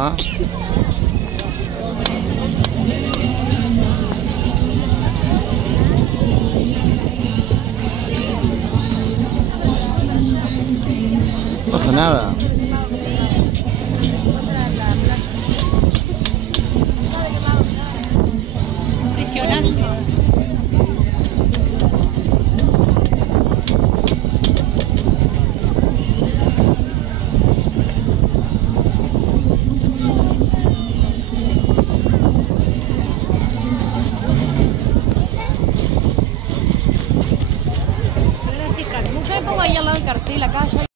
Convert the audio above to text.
Ajá. No pasa nada. Impresionante. Yo me pongo ahí al lado del cartel, acá, allá.